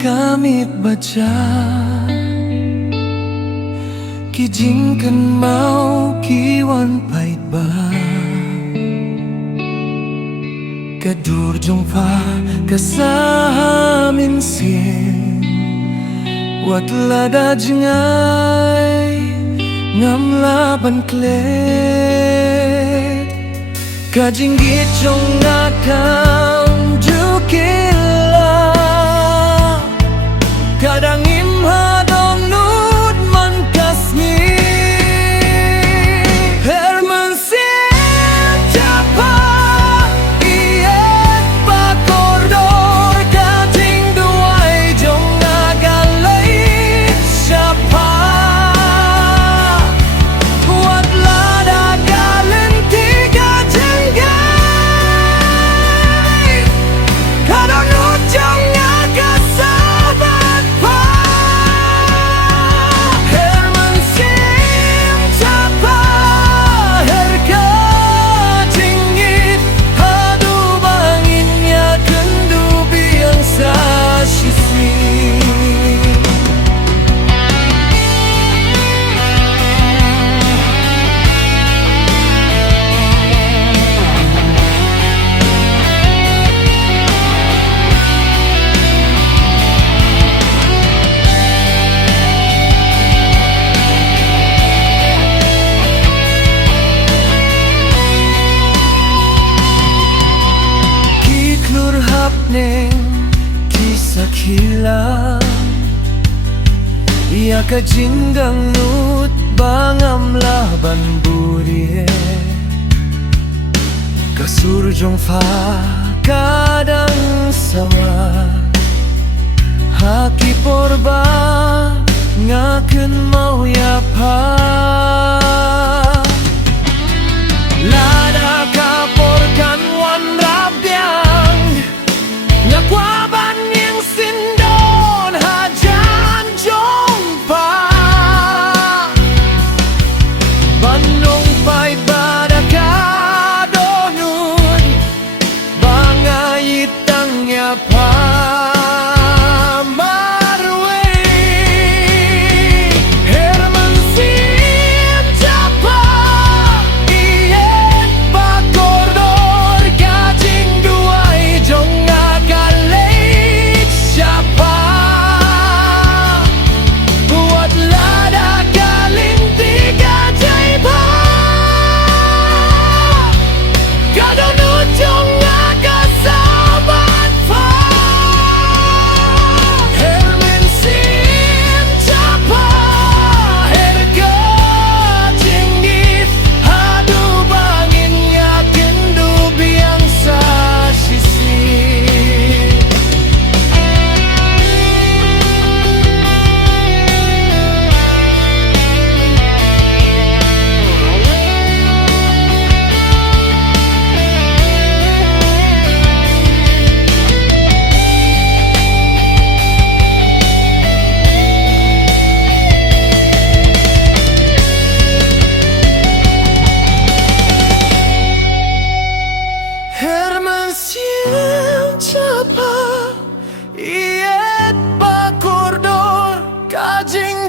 kami baca, kijingkan mau kiwan pahit ba, kadur jumpa kasamin sin, wat lada jengay ngam laban klet, kajinggit jong nakam jukila, kadang imha dong nud man kasmi, herman siem japa iet bakordor, kating duai jong nagalay siapa, wat lada galen tiga jenggay, kadang nud jong nagasabat pa, herman siem japa herka jingit, hadu banginnya kendu biang sa sisi. Kiklur hapneng kisah kila, ia kajinggang nut bangam laban buri, kasurjong fa kadang sawa, haki porba ngaken mau yapa, lada kaporkan wan rabyang, ngakwaban yang sindon hajan jompa, bandung pai pada kadonun bangayitang yapa marwe, herman siem japa iet bakordor, kajing duai jong nagalay siapa, buat lada galing tiga jaiba, kadang ujung nagasabat pa, herman siem japa herga jingit, hadu banginnya kendu biang sa sisi. Herman siem japa iet bakordor, kajing